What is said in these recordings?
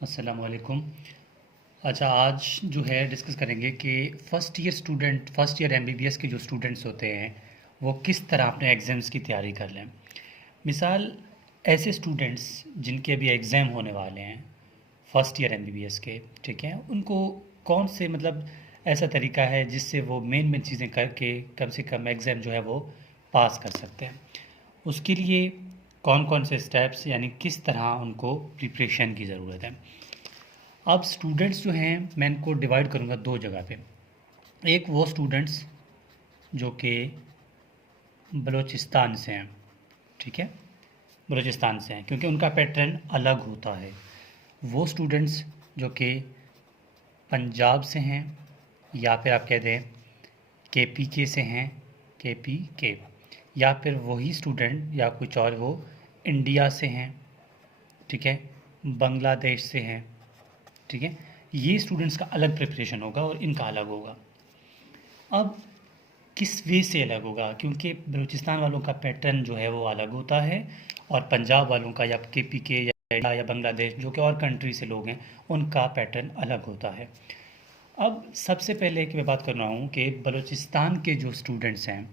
अस्सलाम वालेकुम। अच्छा, आज जो है डिस्कस करेंगे कि फर्स्ट ईयर एमबीबीएस के जो स्टूडेंट्स होते हैं वो किस तरह अपने एग्ज़ाम्स की तैयारी कर लें। मिसाल, ऐसे स्टूडेंट्स जिनके अभी एग्ज़ाम होने वाले हैं फर्स्ट ईयर एमबीबीएस के, ठीक है, उनको कौन से मतलब ऐसा तरीका है जिससे वो मेन मेन चीज़ें करके कम से कम एग्ज़ाम जो है वो पास कर सकते हैं। उसके लिए कौन कौन से स्टेप्स यानी किस तरह उनको प्रिपरेशन की ज़रूरत है। अब स्टूडेंट्स जो हैं मैं इनको डिवाइड करूँगा दो जगह पे। एक वो स्टूडेंट्स जो कि बलूचिस्तान से हैं, ठीक है, बलूचिस्तान से हैं क्योंकि उनका पैटर्न अलग होता है। वो स्टूडेंट्स जो कि पंजाब से हैं या फिर आप कह दें केपी के से हैं, केपी के, या फिर वही स्टूडेंट या कुछ और वो इंडिया से हैं, ठीक है, बांग्लादेश से हैं, ठीक है। ये स्टूडेंट्स का अलग प्रिपरेशन होगा और इनका अलग होगा। अब किस वे से अलग होगा, क्योंकि बलूचिस्तान वालों का पैटर्न जो है वो अलग होता है और पंजाब वालों का या केपी के या बांग्लादेश जो कि और कंट्री से लोग हैं उनका पैटर्न अलग होता है। अब सबसे पहले कि मैं बात कर रहा हूँ कि बलूचिस्तान के जो स्टूडेंट्स हैं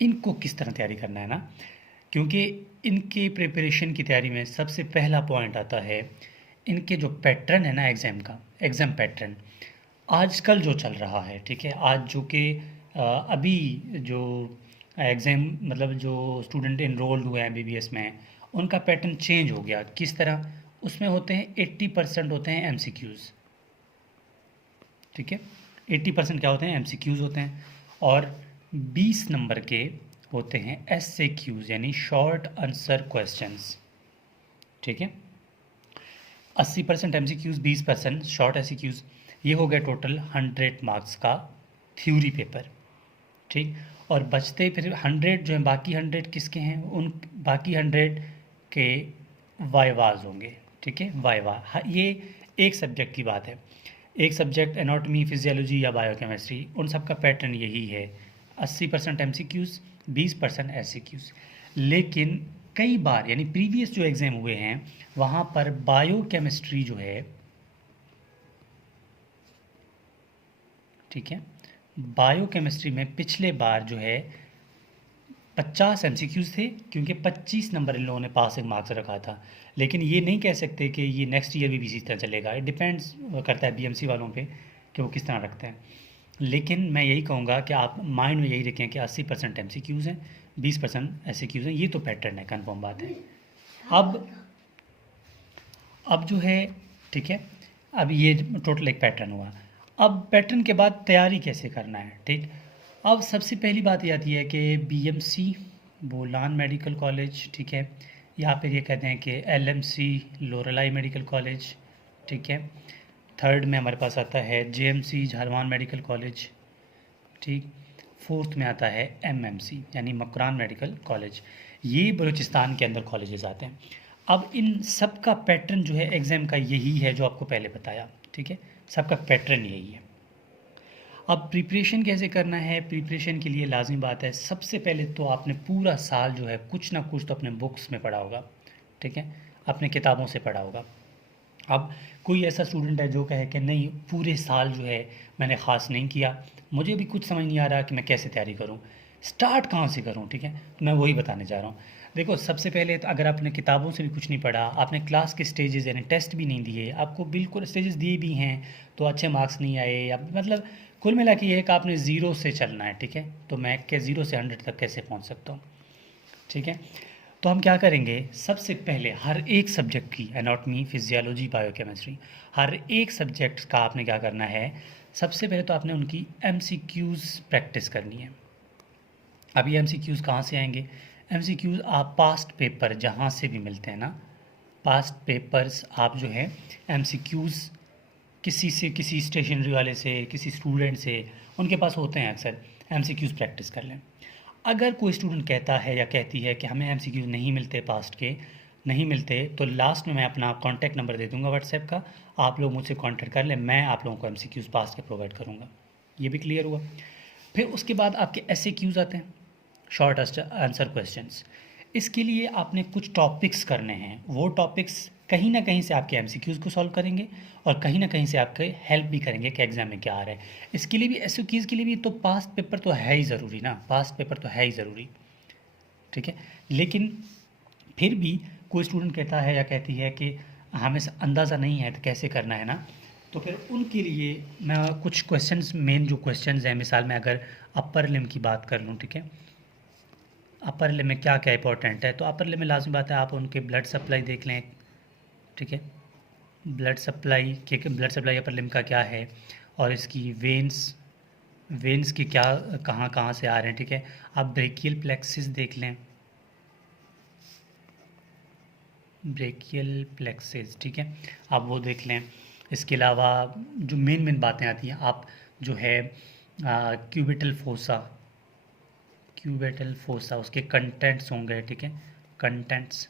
इनको किस तरह तैयारी करना है ना, क्योंकि इनके प्रिपरेशन की तैयारी में सबसे पहला पॉइंट आता है इनके जो पैटर्न है ना एग्ज़ाम पैटर्न आजकल जो चल रहा है, ठीक है, आज जो कि अभी जो एग्ज़ाम मतलब जो स्टूडेंट इनरोल्ड हुए हैं एमबीबीएस में उनका पैटर्न चेंज हो गया। किस तरह? उसमें होते हैं 80% होते हैं एमसीक्यूज़, ठीक है, 80% क्या होते हैं? एमसीक्यूज़ होते हैं और 20 नंबर के होते हैं एसएक्यूज़ यानी शॉर्ट आंसर क्वेश्चंस, ठीक है। 80% एमसीक्यूज़, 20% शॉर्ट एसएक्यूज़, ये हो गया टोटल 100 मार्क्स का थ्योरी पेपर, ठीक। और बचते फिर 100 जो हैं, बाकी 100 किसके हैं? उन बाकी 100 के वाइवाज होंगे, ठीक है, वाइवा। ये एक सब्जेक्ट की बात है, एक सब्जेक्ट एनाटॉमी, फिजियोलॉजी या बायोकेमिस्ट्री, उन सब का पैटर्न यही है, 80% एमसीक्यूज़, 20% एससीक्यूज़। लेकिन कई बार यानी प्रीवियस जो एग्ज़ाम हुए हैं वहाँ पर बायोकेमिस्ट्री जो है, ठीक है, बायोकेमिस्ट्री में पिछले बार जो है 50 एमसीक्यूज़ थे क्योंकि 25 नंबर इन लोगों ने पासिंग मार्क्स रखा था। लेकिन ये नहीं कह सकते कि ये नेक्स्ट ईयर भी इसी तरह चलेगा, इट डिपेंड्स करता है बीएमसी वालों पे कि वो किस तरह रखते हैं। लेकिन मैं यही कहूँगा कि आप माइंड में यही रखें कि 80% एमसीक्यूज़ हैं, 20% एससीक्यूज़ हैं, ये तो पैटर्न है, कन्फर्म बात है। अब अब जो है, ठीक है, अब ये टोटल एक पैटर्न हुआ। अब पैटर्न के बाद तैयारी कैसे करना है, ठीक। अब सबसे पहली बात ये आती है कि बीएमसी बोलान मेडिकल कॉलेज, ठीक है, या फिर ये कहते हैं कि एलएमसी लोरलाई मेडिकल कॉलेज, ठीक है। थर्ड में हमारे पास आता है जेएमसी झारवान मेडिकल कॉलेज, ठीक। फोर्थ में आता है एमएमसी यानी मकरान मेडिकल कॉलेज। ये बलूचिस्तान के अंदर कॉलेजेस आते हैं। अब इन सब का पैटर्न जो है एग्ज़ाम का यही है जो आपको पहले बताया, ठीक है, सबका पैटर्न यही है। अब प्रिपरेशन कैसे करना है? प्रिपरेशन के लिए लाज़मी बात है, सबसे पहले तो आपने पूरा साल जो है कुछ ना कुछ तो अपने बुक्स में पढ़ा होगा, ठीक है, अपने किताबों से पढ़ा होगा। अब कोई ऐसा स्टूडेंट है जो कहे कि नहीं पूरे साल जो है मैंने ख़ास नहीं किया, मुझे भी कुछ समझ नहीं आ रहा कि मैं कैसे तैयारी करूं, स्टार्ट कहाँ से करूं, ठीक है, तो मैं वही बताने जा रहा हूं। देखो, सबसे पहले तो अगर आपने किताबों से भी कुछ नहीं पढ़ा, आपने क्लास के स्टेजेस यानी टेस्ट भी नहीं दिए, आपको बिल्कुल स्टेजेस दिए भी हैं तो अच्छे मार्क्स नहीं आए, या मतलब कुल मिला के ये है कि आपने ज़ीरो से चलना है, ठीक है, तो मैं के ज़ीरो से 100 तक कैसे पहुँच सकता हूँ, ठीक है। तो हम क्या करेंगे, सबसे पहले हर एक सब्जेक्ट की एनाटॉमी, फिजियोलॉजी, बायोकेमिस्ट्री, हर एक सब्जेक्ट का आपने क्या करना है, सबसे पहले तो आपने उनकी एमसीक्यूज़ प्रैक्टिस करनी है। अब ये एमसीक्यूज़ कहाँ से आएंगे? एमसीक्यूज़ आप पास्ट पेपर जहाँ से भी मिलते हैं ना, पास्ट पेपर्स आप जो है एमसीक्यूज़ किसी से, किसी स्टेशनरी वाले से, किसी स्टूडेंट से, उनके पास होते हैं अक्सर, एमसीक्यूज़ प्रैक्टिस कर लें। अगर कोई स्टूडेंट कहता है या कहती है कि हमें एमसीक्यूज़ नहीं मिलते, पास्ट के नहीं मिलते, तो लास्ट में मैं अपना कॉन्टैक्ट नंबर दे दूंगा व्हाट्सएप का, आप लोग मुझसे कॉन्टैक्ट कर लें, मैं आप लोगों को एमसीक्यूज़ पास्ट के प्रोवाइड करूँगा। ये भी क्लियर हुआ। फिर उसके बाद आपके एसएक्यूज़ आते हैं, शॉर्ट आंसर क्वेश्चंस। इसके लिए आपने कुछ टॉपिक्स करने हैं, वो टॉपिक्स कहीं ना कहीं से आपके एमसीक्यूज़ को सॉल्व करेंगे और कहीं ना कहीं से आपके हेल्प भी करेंगे कि एग्ज़ाम में क्या आ रहा है। इसके लिए भी एसओक्यूज़ के लिए भी तो पास्ट पेपर तो है ही ज़रूरी ना, पास्ट पेपर तो है ही ज़रूरी। ठीक है, लेकिन फिर भी कोई स्टूडेंट कहता है या कहती है कि हमें अंदाज़ा नहीं है तो कैसे करना है ना, तो फिर उनके लिए मैं कुछ क्वेश्चंस, मेन जो क्वेश्चंस हैं, मिसाल में अगर अपर लिम की बात कर लूँ, ठीक है, अपर लिम में क्या क्या इंपॉर्टेंट है, तो अपर लिम में लाजमी बात है आप उनके ब्लड सप्लाई देख लें। ठीक है, ब्लड सप्लाई के ब्लड सप्लाई अपर लिम का क्या है और इसकी वेन्स, वेन्स की क्या, कहाँ कहाँ से आ रहे हैं। ठीक है, आप ब्रेकियल प्लेक्सिस देख लें, ब्रेकियल प्लेक्सिस, ठीक है, आप वो देख लें। इसके अलावा जो मेन मेन बातें आती हैं, आप जो है क्यूबिटल फोसा, क्यूबिटल फोसा उसके कंटेंट्स होंगे। ठीक है, कंटेंट्स,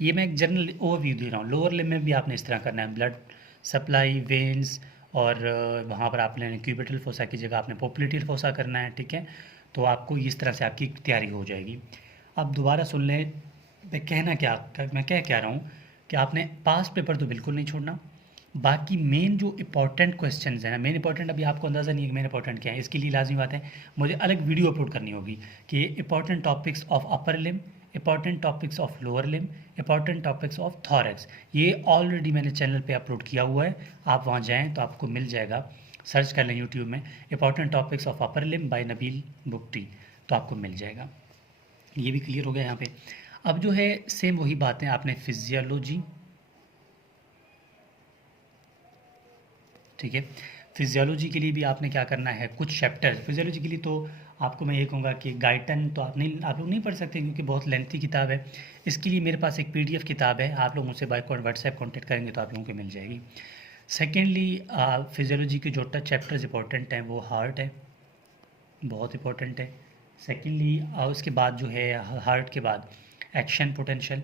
ये मैं एक जनरल ओवरव्यू दे रहा हूँ। लोअर लिम में भी आपने इस तरह करना है, ब्लड सप्लाई, वेन्स, और वहाँ पर आपने क्यूबिटल फोसा की जगह आपने पोप्लिटियल फोसा करना है। ठीक है, तो आपको इस तरह से आपकी तैयारी हो जाएगी। अब दोबारा सुन लें मैं क्या रहा हूँ कि आपने पास्ट पेपर तो बिल्कुल नहीं छोड़ना। बाकी मेन जो इंपॉर्टेंट क्वेश्चंस हैं ना, मेन इंपॉर्टेंट, अभी आपको अंदाज़ा नहीं है कि मेन इंपॉर्टेंट क्या है, इसके लिए लाजमी बात है मुझे अलग वीडियो अपलोड करनी होगी कि important topics of upper limb, important topics of lower limb, important topics of thorax. ये ऑलरेडी मैंने चैनल पे अपलोड किया हुआ है, आप वहाँ जाएँ तो आपको मिल जाएगा। सर्च कर लें यूट्यूब में important topics of upper limb by Nabeel Bukti, तो आपको मिल जाएगा। ये भी क्लियर हो गया यहाँ पे। अब जो है सेम वही बातें आपने फिजियोलॉजी, ठीक है, फिजियोलॉजी के लिए भी आपने क्या करना है, कुछ चैप्टर फिजियोलॉजी के लिए तो आपको मैं ये कहूँगा कि गाइटन तो आप लोग नहीं पढ़ सकते क्योंकि बहुत लेंथी किताब है। इसके लिए मेरे पास एक पीडीएफ किताब है, आप लोग मुझसे बाय व्हाट्सएप कॉन्टेक्ट करेंगे तो आप लोगों को मिल जाएगी। सेकेंडली फिजियोलॉजी के जो चैप्टर्स इंपॉर्टेंट हैं वो हार्ट है, बहुत इंपॉर्टेंट है। सेकेंडली उसके बाद जो है हार्ट के बाद एक्शन पोटेंशियल,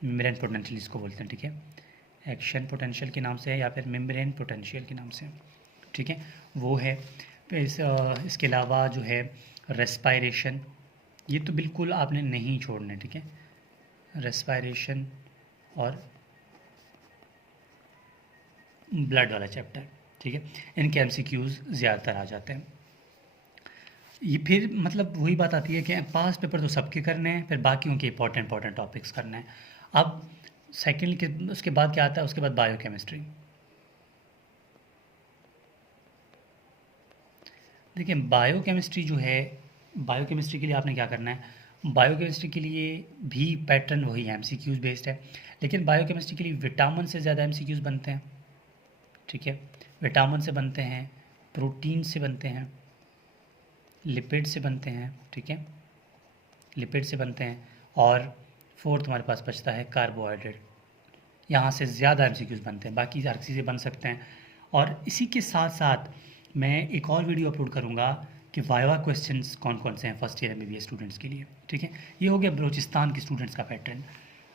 मेम्ब्रेन पोटेंशियल इसको बोलते हैं। ठीक है, एक्शन पोटेंशियल के नाम से है या फिर मेम्ब्रेन पोटेंशियल के नाम से, ठीक है, वो है। फिर इसके अलावा जो है रेस्पायरेशन, ये तो बिल्कुल आपने नहीं छोड़ना है। ठीक है, रेस्पायरेशन और ब्लड वाला चैप्टर, ठीक है, इनके एमसीक्यूज़ ज़्यादातर आ जाते हैं। ये फिर मतलब वही बात आती है कि पास पेपर तो सबके करने हैं, फिर बाकियों के इंपॉर्टेंट टॉपिक्स करने हैं। अब सेकेंड के उसके बाद क्या आता है, उसके बाद बायोकेमिस्ट्री। देखिए बायोकेमिस्ट्री जो है, बायोकेमिस्ट्री के लिए आपने क्या करना है, बायोकेमिस्ट्री के लिए भी पैटर्न वही है, एमसीक्यूज़ बेस्ड है, लेकिन बायोकेमिस्ट्री के लिए विटामिन से ज़्यादा एमसीक्यूज़ बनते हैं। ठीक है, विटामिन से बनते हैं, प्रोटीन से बनते हैं, लिपिड से बनते हैं। ठीक है, लिपिड से बनते हैं, और फोर्थ हमारे पास बचता है कार्बोहाइड्रेट। यहाँ से ज़्यादा एमसीक्यूज़ बनते हैं, बाकी हर चीज़ें बन सकते हैं। और इसी के साथ साथ मैं एक और वीडियो अपलोड करूँगा कि वाइवा क्वेश्चंस कौन कौन से हैं फर्स्ट ईयर एमबीबीएस स्टूडेंट्स के लिए। ठीक है, ये हो गया बलूचिस्तान के स्टूडेंट्स का पैटर्न।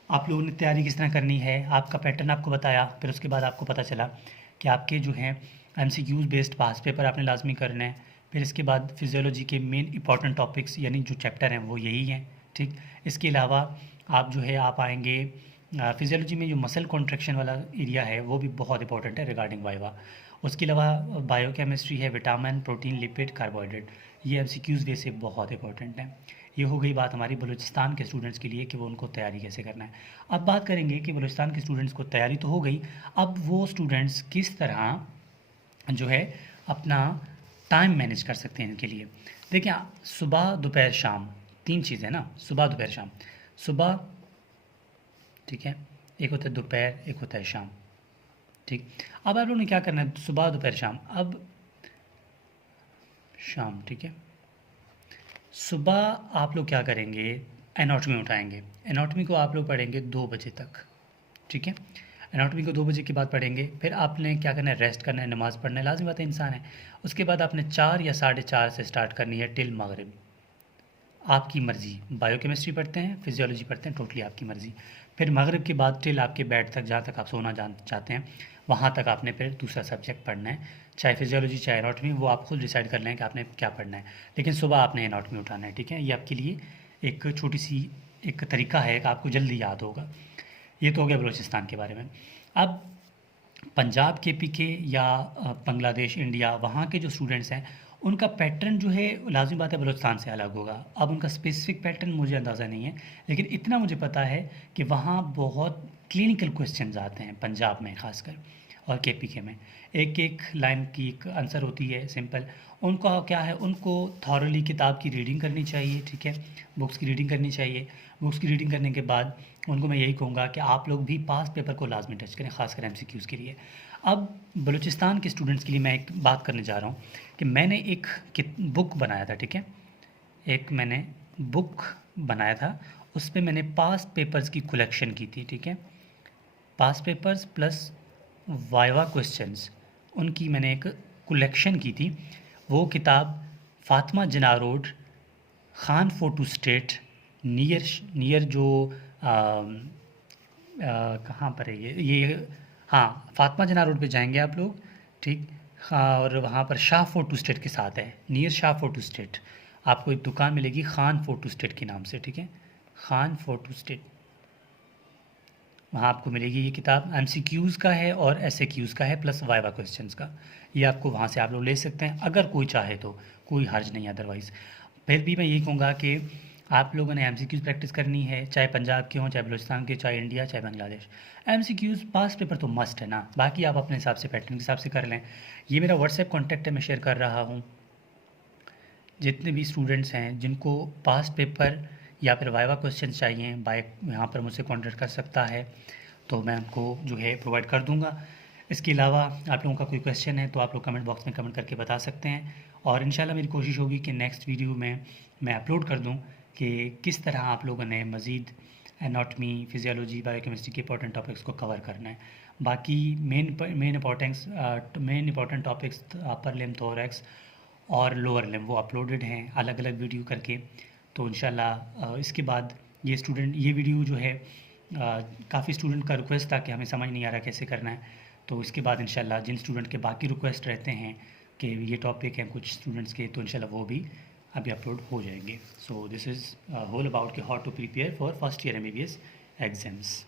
आप लोगों ने तैयारी किस तरह करनी है, आपका पैटर्न आपको बताया, फिर उसके बाद आपको पता चला कि आपके जो हैं एमसीक्यूज़ बेस्ड पास पेपर आपने लाजमी करने हैं। फिर इसके बाद फिजियोलॉजी के मेन इंपॉर्टेंट टॉपिक्स यानी जो चैप्टर हैं वो यही हैं। ठीक, इसके अलावा आप जो है आप आएंगे फिजियोलॉजी में जो मसल कॉन्ट्रैक्शन वाला एरिया है वो भी बहुत इंपॉर्टेंट है रिगार्डिंग वाइवा। उसके अलावा बायोकेमिस्ट्री है, विटामिन, प्रोटीन, लिपिड, कार्बोहाइड्रेट, ये एमसीक्यूज़ वे से बहुत इंपॉर्टेंट हैं। ये हो गई बात हमारी बलूचिस्तान के स्टूडेंट्स के लिए कि वो उनको तैयारी कैसे करना है। अब बात करेंगे कि बलूचिस्तान के स्टूडेंट्स को तैयारी तो हो गई, अब वो स्टूडेंट्स किस तरह जो है अपना टाइम मैनेज कर सकते हैं इनके लिए। देखिए सुबह दोपहर शाम 3 चीज़ें ना, सुबह दोपहर शाम। सुबह, ठीक है, एक होता है दोपहर, एक होता है शाम। ठीक, अब आप लोगों ने क्या करना है, सुबह दोपहर शाम। अब शाम, ठीक है, सुबह आप लोग क्या करेंगे, एनाटॉमी उठाएंगे। एनाटॉमी को आप लोग पढ़ेंगे 2 बजे तक। ठीक है, एनाटॉमी को 2 बजे के बाद पढ़ेंगे। फिर आपने क्या करना है, रेस्ट करना है, नमाज़ पढ़ना है, लाज़मी बात है, इंसान है। उसके बाद आपने 4 या 4:30 से स्टार्ट करनी है टिल मगरिब, आपकी मर्ज़ी। बायोकेमिस्ट्री पढ़ते हैं, फिजियोलॉजी पढ़ते हैं, टोटली आपकी मर्ज़ी। फिर मगरिब के बाद टिल आपके बेड तक, जहाँ तक आप सोना चाहते हैं वहाँ तक आपने फिर दूसरा सब्जेक्ट पढ़ना है, चाहे फिजियोलॉजी चाहे एनाटॉमी, वो आप खुद डिसाइड कर लें कि आपने क्या पढ़ना है। लेकिन सुबह आपने एनाटॉमी उठाना है। ठीक है, ये आपके लिए एक छोटी सी एक तरीका है कि आपको जल्दी याद होगा। ये तो हो गया बलूचिस्तान के बारे में। अब पंजाब के पी के या बांग्लादेश इंडिया वहाँ के जो स्टूडेंट्स हैं उनका पैटर्न जो है लाज़मी बात है बलूचिस्तान से अलग होगा। अब उनका स्पेसिफिक पैटर्न मुझे अंदाज़ा नहीं है, लेकिन इतना मुझे पता है कि वहाँ बहुत क्लिनिकल क्वेश्चंस आते हैं पंजाब में ख़ासकर, और के पी के में एक एक लाइन की एक आंसर होती है सिंपल। उनका क्या है, उनको थॉरली किताब की रीडिंग करनी चाहिए, ठीक है, बुक्स की रीडिंग करनी चाहिए। बुक्स की रीडिंग करने के बाद उनको मैं यही कहूँगा कि आप लोग भी पास पेपर को लाजमी टच करें, खासकर एमसीक्यूज़ के लिए। अब बलूचिस्तान के स्टूडेंट्स के लिए मैं एक बात करने जा रहा हूँ कि मैंने एक बुक बनाया था, ठीक है, एक मैंने बुक बनाया था, उस पे मैंने पास्ट पेपर्स की कलेक्शन की थी, ठीक है, past papers plus viva questions, उनकी मैंने एक कलेक्शन की थी। वो किताब Fatima Jinnah road, Khan fort state, near जो कहाँ पर है ये हाँ, फातिमा जिन्ना रोड पे जाएंगे आप लोग, ठीक। हाँ, और वहाँ पर शाह फोर्ट स्टेट के साथ है, नियर शाह फोर्ट स्टेट आपको एक दुकान मिलेगी खान फोर्ट स्टेट के नाम से, ठीक है, खान फोर्ट स्टेट। वहाँ आपको मिलेगी ये किताब, एमसीक्यूज़ का है और एसएक्यूज़ का है प्लस वाइवा क्वेश्चंस का। ये आपको वहाँ से आप लोग ले सकते हैं अगर कोई चाहे तो, कोई हर्ज नहीं है अदरवाइज़। फिर भी मैं यही कहूँगा कि आप लोगों ने एमसीक्यूज़ प्रैक्टिस करनी है, चाहे पंजाब के हों, चाहे बलूचिस्तान के, चाहे इंडिया, चाहे बांग्लादेश। एमसीक्यूज़ पास पेपर तो मस्ट है ना, बाकी आप अपने हिसाब से पैटर्न के हिसाब से कर लें। ये मेरा व्हाट्सएप कॉन्टैक्ट है, मैं शेयर कर रहा हूँ। जितने भी स्टूडेंट्स हैं जिनको पास्ट पेपर या फिर वाइवा क्वेश्चन चाहिए, बाय यहाँ पर मुझसे कांटेक्ट कर सकता है, तो मैं उनको जो है प्रोवाइड कर दूँगा। इसके अलावा आप लोगों का कोई क्वेश्चन है तो आप लोग कमेंट बॉक्स में कमेंट करके बता सकते हैं, और इंशाल्लाह मेरी कोशिश होगी कि नेक्स्ट वीडियो में मैं अपलोड कर दूँ कि किस तरह आप लोगों ने मज़ीद एनाटॉमी, फिजियोलॉजी, बायोकेमिस्ट्री के इंपॉर्टेंट टॉपिक्स को कवर करना है। बाकी main important topics upper limb, thorax और लोअर लिम्ब वो अपलोडेड हैं अलग अलग वीडियो करके। तो इंशाल्लाह इसके बाद ये वीडियो जो है काफ़ी स्टूडेंट का रिक्वेस्ट था कि हमें समझ नहीं आ रहा कैसे करना है, तो इसके बाद इंशाल्लाह जिन स्टूडेंट के बाकी रिक्वेस्ट रहते हैं कि ये टॉपिक हैं कुछ स्टूडेंट्स के, तो इंशाल्लाह वो भी अभी अपलोड हो जाएंगे। So this is whole about कि how to prepare for first year MBBS exams.